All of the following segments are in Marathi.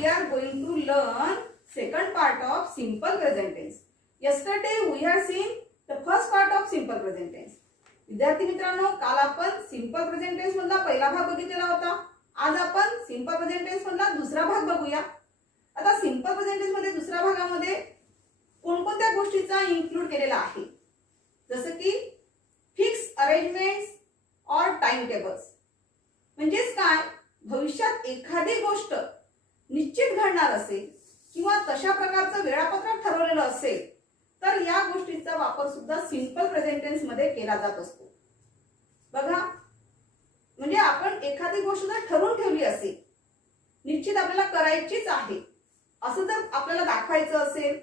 we are going to learn second part of simple present tense. Yesterday we have seen the first part of simple present tense. विद्यार्थी मित्रांनो, काल आपण सिंपल प्रेझेंट टेन्स मधला पहिला भाग बघितलेला होता. आज आपण सिंपल प्रेझेंट टेन्स मधला दुसरा भाग बघूया. आता सिंपल प्रेझेंट टेन्स मध्ये दुसऱ्या भागामध्ये कोणकोणत्या गोष्टीचा इन्क्लूड केलेला आहे, जसं की फिक्स अरेंजमेंट्स और टाइम टेबल्स. म्हणजेच काय, भविष्यात एखादी गोष्ट निश्चित घडणार असेल किंवा तशा प्रकारचं वेळापत्रक ठरवलेलं असेल तर या गोष्टीचा वापर सुद्धा सिंपल प्रेझेंट टेन्स मध्ये केला जात असतो. बघा, म्हणजे आपण एखादी गोष्ट जर ठरवून ठेवली असेल, निश्चित आपल्याला करायचीच आहे असं जर आपल्याला दाखवायचं असेल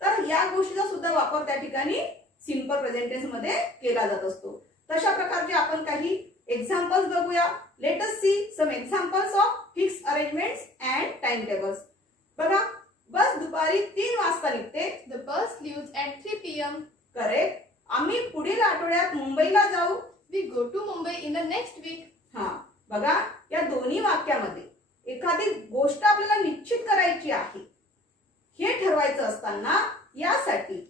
तर या गोष्टीचा सुद्धा वापर त्या ठिकाणी सिंपल प्रेझेंट टेन्स मध्ये केला जात असतो. तशा प्रकारचे आपण काही एक्झाम्पल्स बघूया. Let us see some examples of fix arrangements and time tables. बघा, बस दुपारी 3 वाजता निघते. The bus leaves at 3 p.m. Correct. आम्ही पुढील आठवड्यात मुंबईला जाऊ. We go to Mumbai in the next week. हा, बघा, या दोन्ही वाक्यामध्ये एखादी गोष्ट आपल्याला निश्चित करायची आहे हे ठरवायचं असताना यासाठी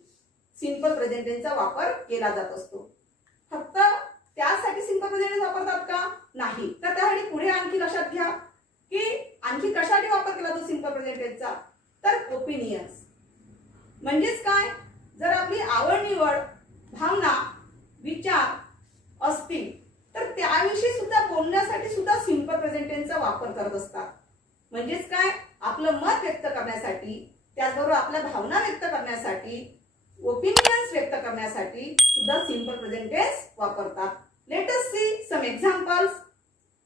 सिंपल प्रेझेंट टेन्सचा वापर केला जात असतो. फक्त त्यासाठी सिंपल प्रेझेंट टेन्स वापरतात का? नाही. तर त्यासाठी पुढे आणखी लक्षात घ्या की आणखी कशासाठी वापर केला जातो सिंपल प्रेझेंट टेन्सचा. तर ओपिनियन्स म्हणजेच काय, जर आपली आवड निवड, भावना, विचार असतील तर त्याविषयी सुद्धा बोलण्यासाठी सुद्धा सिंपल प्रेझेंट टेन्सचा वापर करत असतात. म्हणजेच काय, आपलं मत व्यक्त करण्यासाठी, त्याचबरोबर आपल्या भावना व्यक्त करण्यासाठी, ओपिनियन्स व्यक्त करण्यासाठी सुद्धा सिंपल प्रेझेंट टेन्स वापरतात. Let us see some examples.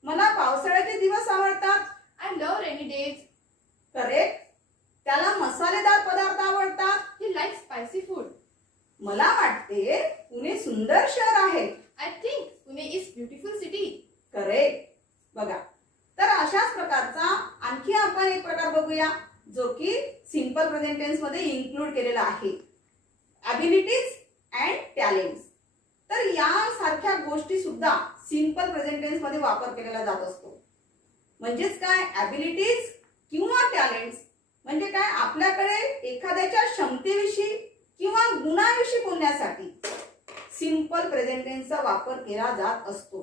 मला पावसाळ्याचे दिवस आवडतात. I love rainy days. Correct. त्याला मसालेदार पदार्थ आवडतात. He likes spicy food. मला वाटते पुणे सुंदर शहर आहे. I think Pune is beautiful city. Correct. बघा, तर अशाच प्रकारचा आणखी आपण एक प्रकार बघूया जो की सिंपल प्रेझेंट टेन्स मध्ये इन्क्लूड केलेला आहे, ॲबिलिटीज अँड टॅलेंट्स. तर या सारख्या गोष्टी सुद्धा सिंपल प्रेझेंट टेन्स मध्ये वापर केलेला जात असतो. म्हणजेच काय, ॲबिलिटीज किंवा टॅलेंट्स म्हणजे काय, आपल्याकडे एखाद्याच्या क्षमतेविषयी किंवा गुणाविषयी बोलण्यासाठी सिंपल प्रेझेंट टेन्सचा वापर केला जात असतो.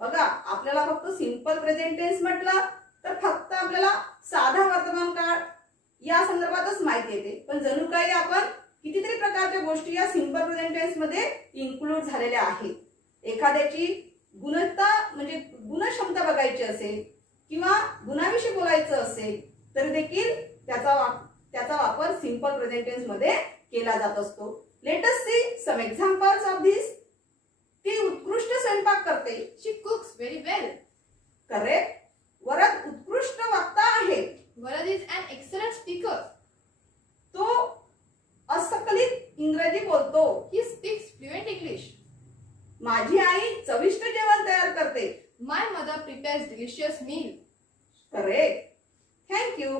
बघा, आपल्याला फक्त सिंपल प्रेझेंट टेन्स म्हटलं तर फक्त आपल्याला साधा वर्तमान काळ या संदर्भातच माहिती येते, पण जणू काही आपण कितीतरी प्रकारच्या गोष्टी या सिंपल प्रेझेंट टेन्स मध्ये इन्क्लूड झालेल्या आहेत. एखाद्याची गुणवत्ता म्हणजे गुणक्षमता बघायची असेल किंवा गुणाविषयी बोलायचं असेल तर देखील त्याचा वापर सिंपल प्रेझेंट टेन्स मध्ये केला जात असतो. Let us see some examples of this. ती उत्कृष्ट स्वयंपाक करते. She cooks very well. Correct. वरद उत्कृष्ट वक्ता आहे. Varad is an excellent speaker. तो असंकलित इंग्रजी बोलतो. He speaks fluent English. माझी आई चविष्ट जेवण तयार करते. My mother prepares delicious meal. Correct. Thank you.